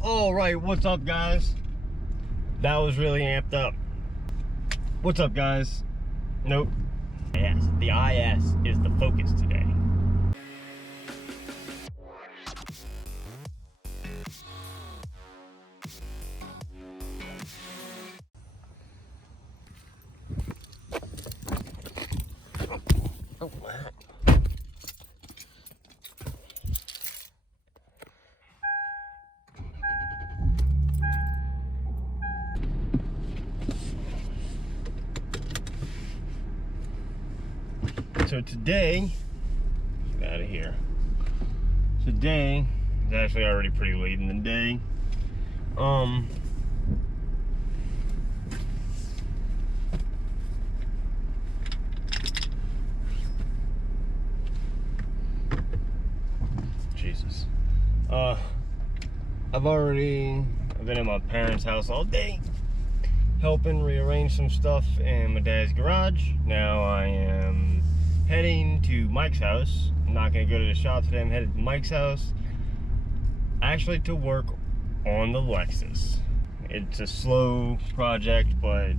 All right, what's up, guys? That was really amped up. What's up, guys? Nope. Yes, the IS is the focus today. Oh, wow. So today, get out of here. Today is actually already pretty late in the day. Jesus. I've been in my parents' house all day, helping rearrange some stuff in my dad's garage. Now I am heading to Mike's house. I'm not gonna go to the shop today. I'm headed to Mike's house, actually to work on the Lexus. It's a slow project, but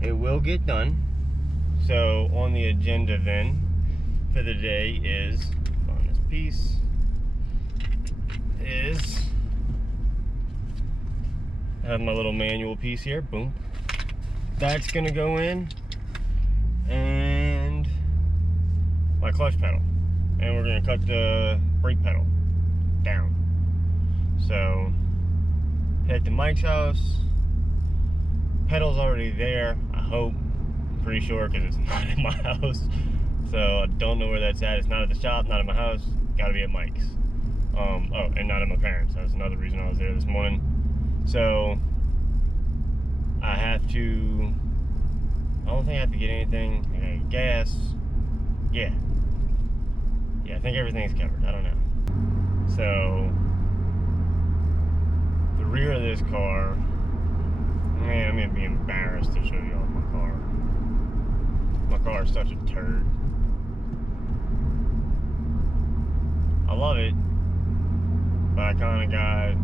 it will get done. So on the agenda then for the day is, on this piece, is I have my little manual piece here, boom. That's gonna go in, and my clutch pedal. And we're gonna cut the brake pedal down. So, head to Mike's house. Pedal's already there, I hope. Pretty sure, because it's not in my house. So, I don't know where that's at. It's not at the shop, not at my house. Gotta be at Mike's. Oh, and not at my parents'. That's another reason I was there this morning. So, I have to, I don't think I have to get anything. I gotta get gas. Yeah, I think everything's covered. I don't know. So, the rear of this car, man, I'm gonna be embarrassed to show you all my car. My car is such a turd. I love it, but I kinda got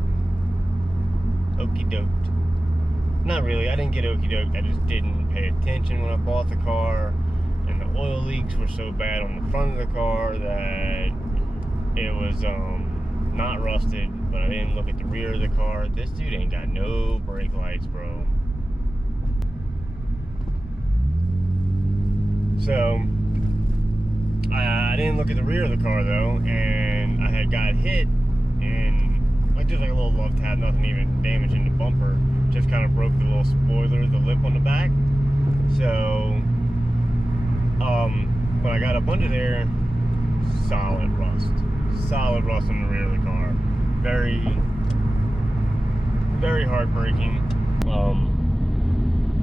okey-doked. Not really, I didn't get okey-doked, I just didn't pay attention when I bought the car, and the oil leaks were so bad on the front of the car that it was not rusted, but I didn't look at the rear of the car. This dude ain't got no brake lights, bro. So, I didn't look at the rear of the car though, and I had got hit, and like just like a little love tap, nothing even damaging the bumper, just kind of broke the little spoiler, the lip on the back. So, when I got up under there, solid rust on the rear of the car. Very, very heartbreaking.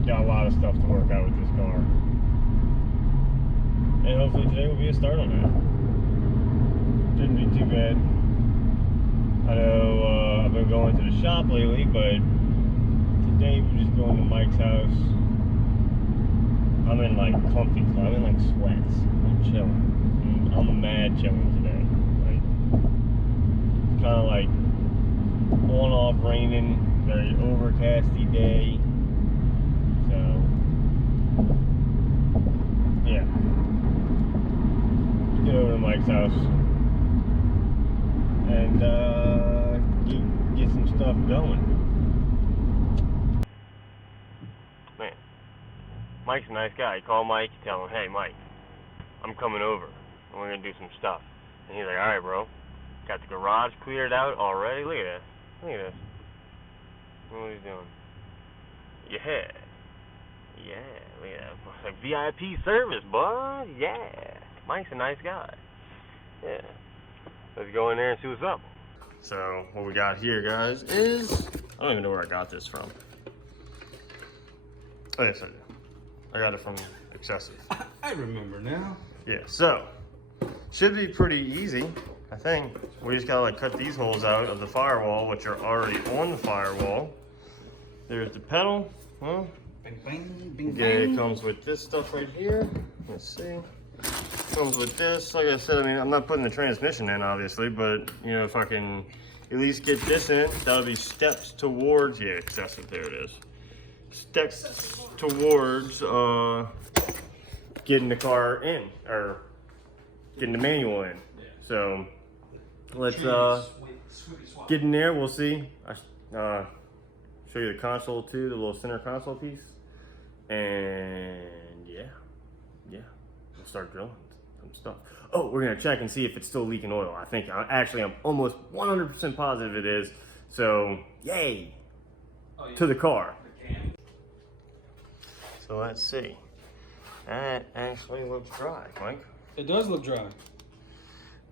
Got a lot of stuff to work out with this car. And hopefully today will be a start on that. Shouldn't be too bad. I know I've been going to the shop lately, but today we're just going to Mike's house. I'm in like comfy clothes. I'm in like sweats. I'm chilling. I'm mad chilling today. Like, kind of like on off raining, very overcasty day. So yeah. Get over to Mike's house and get some stuff going. Man, Mike's a nice guy. You call Mike, you tell him, hey Mike, I'm coming over and we're gonna do some stuff. And he's like, alright bro, got the garage cleared out already. Look at this. Look at this. What he's doing. Yeah, look at that. It's like VIP service, boy. Yeah. Mike's a nice guy. Yeah. Let's go in there and see what's up. So, what we got here, guys, is... I don't even know where I got this from. Oh, yes, I do. I got it from Excessive. I remember now. Yeah, so, should be pretty easy, I think. We just gotta, like, cut these holes out of the firewall, which are already on the firewall. There's the pedal. Well, Bing, bing, bing, okay, bing. it comes with this stuff right here. Let's see. Comes with this. Like I said, I mean, I'm not putting the transmission in, obviously, but, you know, if I can at least get this in. That'll be steps towards, yeah, excessive, there it is. Steps towards getting the car in, or getting the manual in. So let's get in there, we'll see. Show you the console too, the little center console piece. And yeah, we'll start drilling some stuff. Oh, we're gonna check and see if it's still leaking oil. I'm almost 100% positive it is. So yay, to the car. So let's see. That actually looks dry, Mike. It does look dry.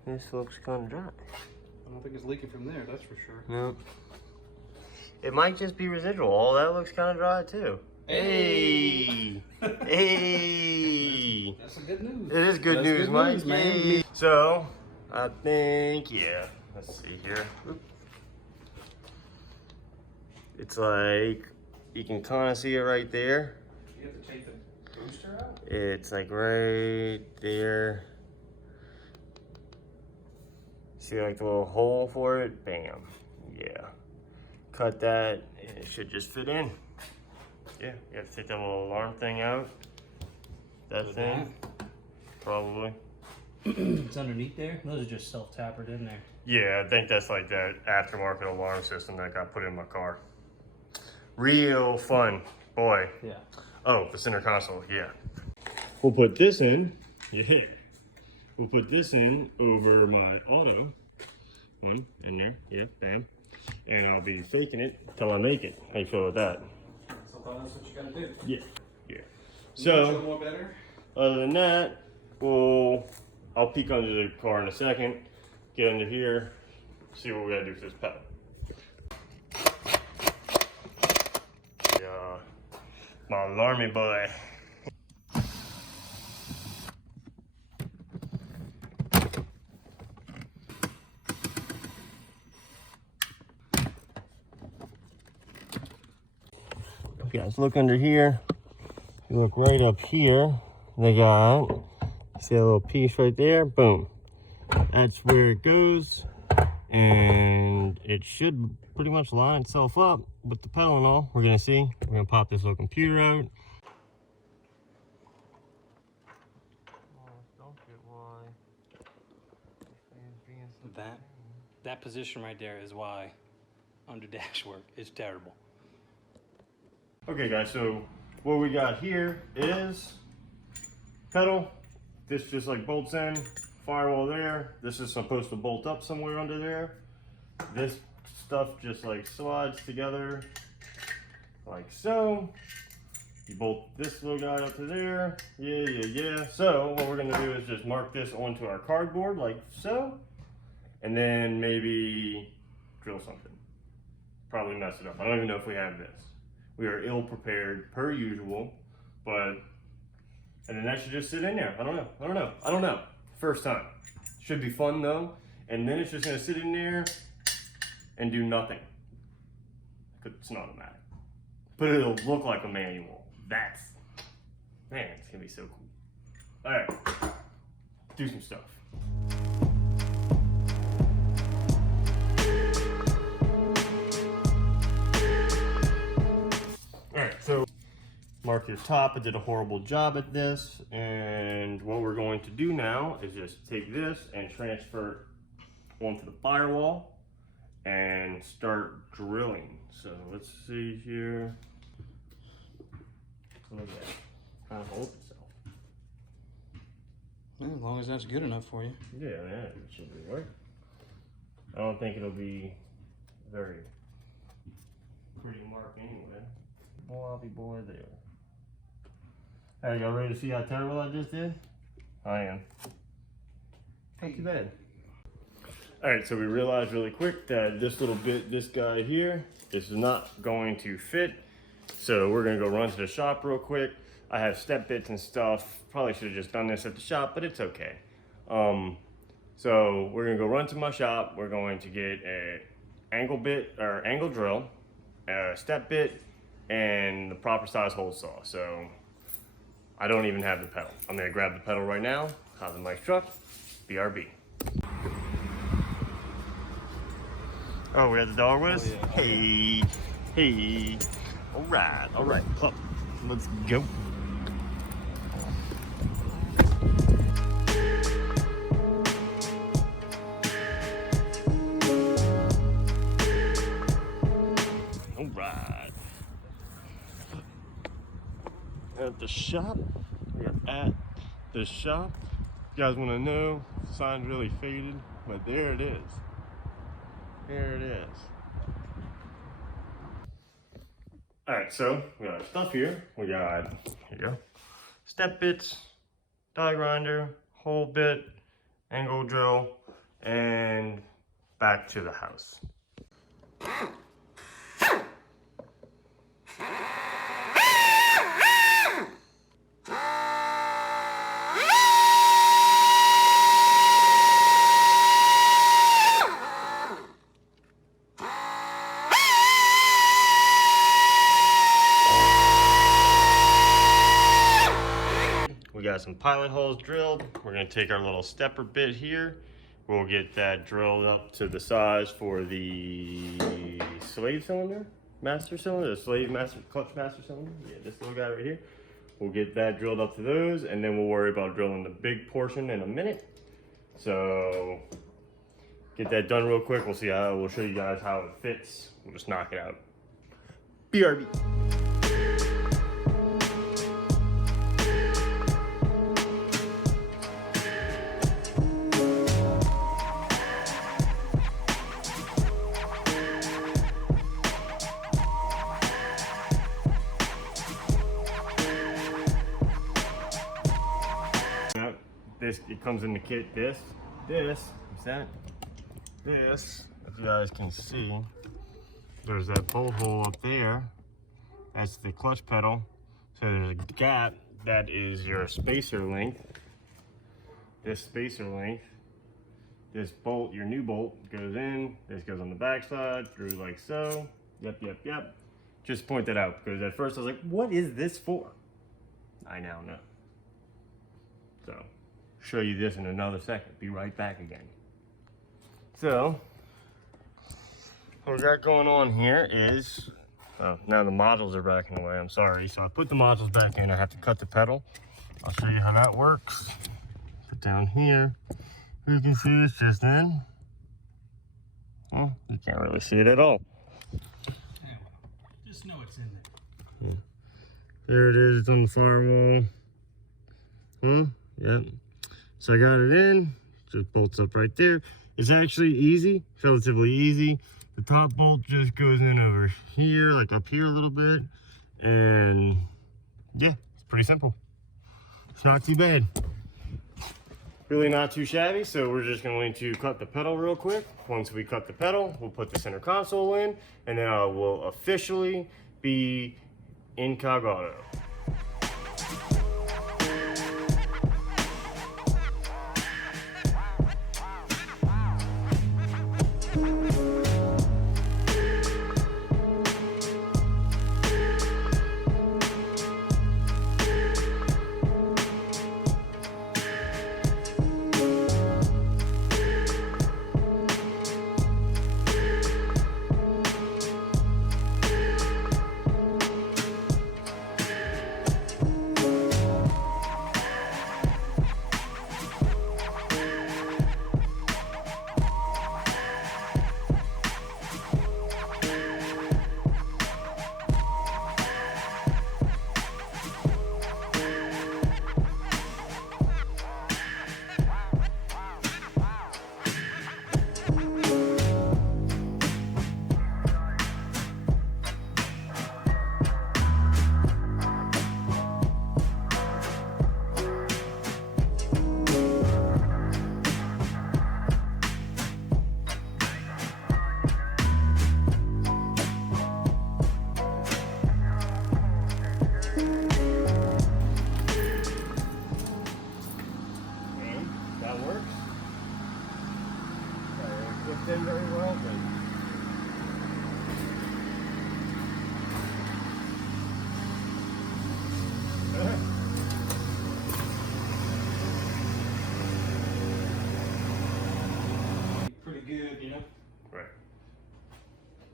This looks kind of dry. I don't think it's leaking from there, that's for sure. No. It might just be residual. All that looks kind of dry too. Hey! Hey! That's a good news. It is good news, Mike. Man. So, I think, yeah. Let's see here. It's like, you can kind of see it right there. You have to take the booster out? It's like right there. See like the little hole for it? Bam. Yeah. Cut that, and it should just fit in. Yeah, you have to take that little alarm thing out. That thing, probably. It's underneath there? Those are just self-tappered in there. Yeah, I think that's like that aftermarket alarm system that got put in my car. Real fun, boy. Yeah. Oh, the center console, yeah. We'll put this in, yeah. We'll put this in over my auto. One in there, yeah, bam. And I'll be faking it till I make it. How you feel with that? So that's what you gotta do. Yeah, yeah. You wanna show So, more better? other than that, I'll peek under the car in a second, get under here, see what we gotta do with this pedal. Yeah, my alarmy boy. Guys, look under here. You look right up here. They got, see a little piece right there? Boom. That's where it goes. And it should pretty much line itself up with the pedal and all. We're gonna see. We're gonna pop this little computer out. That position right there is why under dash work is terrible. Okay guys, so what we got here is pedal. This just like bolts in, firewall there. This is supposed to bolt up somewhere under there. This stuff just like slides together like so. You bolt this little guy up to there. Yeah. So what we're gonna do is just mark this onto our cardboard like so. And then maybe drill something. Probably mess it up. I don't even know if we have this. We are ill prepared per usual, and then that should just sit in there. I don't know. First time. Should be fun though. And then it's just gonna sit in there and do nothing. It's not automatic. But it'll look like a manual. Man, it's gonna be so cool. All right, do some stuff. So, mark your top. I did a horrible job at this. And what we're going to do now is just take this and transfer onto the firewall and start drilling. So let's see here. Look at that. Kind of holds itself. Yeah, as long as that's good enough for you. Yeah, it should be right. I don't think it'll be very pretty mark anyway. Blobby boy there. Alright, y'all ready to see how terrible I just did? I am. Not too bad. Alright, so we realized really quick that this little bit, this guy here, this is not going to fit. So we're gonna go run to the shop real quick. I have step bits and stuff. Probably should have just done this at the shop, but it's okay. So we're gonna go run to my shop. We're going to get a angle bit or angle drill, a step bit, and the proper size hole saw. So I don't even have the pedal. I'm gonna grab the pedal right now, out of Mike's truck, BRB. Oh, we have the dog with us? yeah. Hey, hey. All right, pup. Let's go. All right. At the shop. We are at the shop. You guys want to know? The sign's really faded, but there it is. There it is. All right, so we got our stuff here. We got, here you go, step bits, die grinder, hole bit, angle drill, and back to the house. We got some pilot holes drilled. We're gonna take our little stepper bit here. We'll get that drilled up to the size for the slave cylinder, master cylinder, the slave master, clutch master cylinder. Yeah, this little guy right here. We'll get that drilled up to those, and then we'll worry about drilling the big portion in a minute. So get that done real quick. We'll see how, we'll show you guys how it fits. We'll just knock it out. BRB. This, it comes in the kit. This, as you guys can see, there's that bolt hole up there. That's the clutch pedal. So there's a gap that is your spacer length. This spacer length, this bolt, your new bolt goes in. This goes on the back side through like so. Yep. Just point that out because at first I was like, what is this for? I now know. So. Show you this in another second. Be right back again. So, what we got going on here is, oh, now the modules are backing away. I'm sorry. So I put the modules back in. I have to cut the pedal. I'll show you how that works. Put down here. You can see it's just in. Well, you can't really see it at all. Just know it's in there. Yeah. There it is. It's on the firewall. Yep. So I got it in, just bolts up right there. It's actually easy, relatively easy. The top bolt just goes in over here, like up here a little bit. And yeah, it's pretty simple. It's not too bad. Really not too shabby, so we're just going to cut the pedal real quick. Once we cut the pedal, we'll put the center console in, and then I will officially be incognito.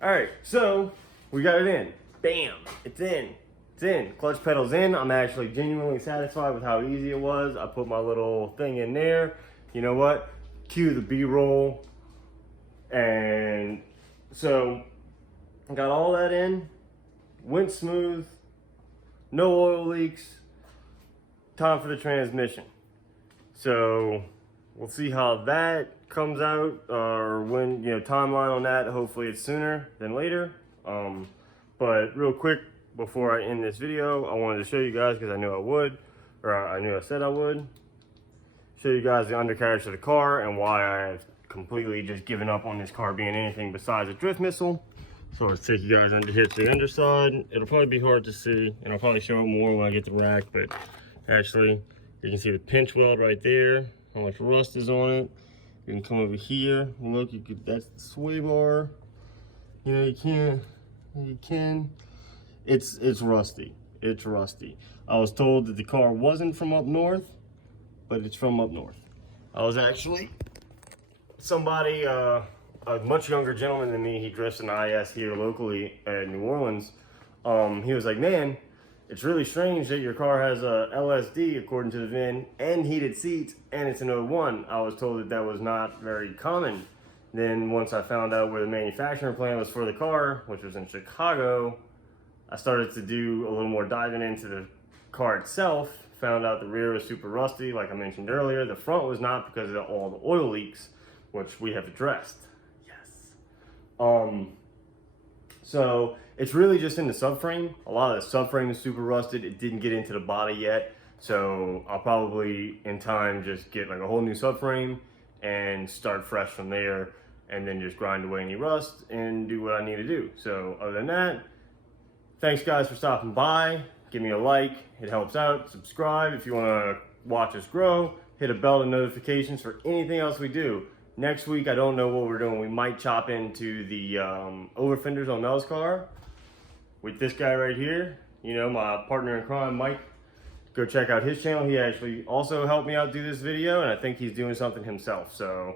All right, so we got it in. Bam, it's in. It's in. Clutch pedal's in. I'm actually genuinely satisfied with how easy it was. I put my little thing in there. You know what? Cue the B-roll. And so I got all that in. Went smooth. No oil leaks. Time for the transmission. So we'll see how that comes out, or when, timeline on that. Hopefully it's sooner than later. But real quick, before I end this video, I wanted to show you guys, because I knew I would, or I knew I said I would, show you guys the undercarriage of the car and why I have completely just given up on this car being anything besides a drift missile. So let's take you guys under here to the underside. It'll probably be hard to see, and I'll probably show it more when I get the rack, but actually, you can see the pinch weld right there, how much rust is on it. You can come over here, look, that's the sway bar. You can. It's rusty. It's rusty. I was told that the car wasn't from up north, but it's from up north. I was actually, somebody, a much younger gentleman than me, he drifts an IS here locally at New Orleans. He was like, man, it's really strange that your car has a LSD according to the VIN and heated seats, and it's an 01. I was told that that was not very common. Then once I found out where the manufacturing plant was for the car, which was in Chicago, I started to do a little more diving into the car itself. Found out the rear was super rusty, like I mentioned earlier. The front was not because of all the oil leaks, which we have addressed. Yes. So it's really just in the subframe. A lot of the subframe is super rusted. It didn't get into the body yet. So I'll probably in time just get like a whole new subframe and start fresh from there, and then just grind away any rust and do what I need to do. So other than that, thanks guys for stopping by. Give me a like, it helps out. Subscribe if you want to watch us grow. Hit a bell to notifications for anything else we do. Next week, I don't know what we're doing. We might chop into the over fenders on Mel's car with this guy right here. My partner in crime, Mike. Go check out his channel. He actually also helped me out do this video, and I think he's doing something himself. So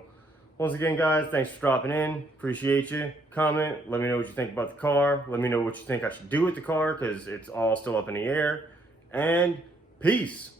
once again, guys, thanks for dropping in. Appreciate you. Comment. Let me know what you think about the car. Let me know what you think I should do with the car, because it's all still up in the air. And peace.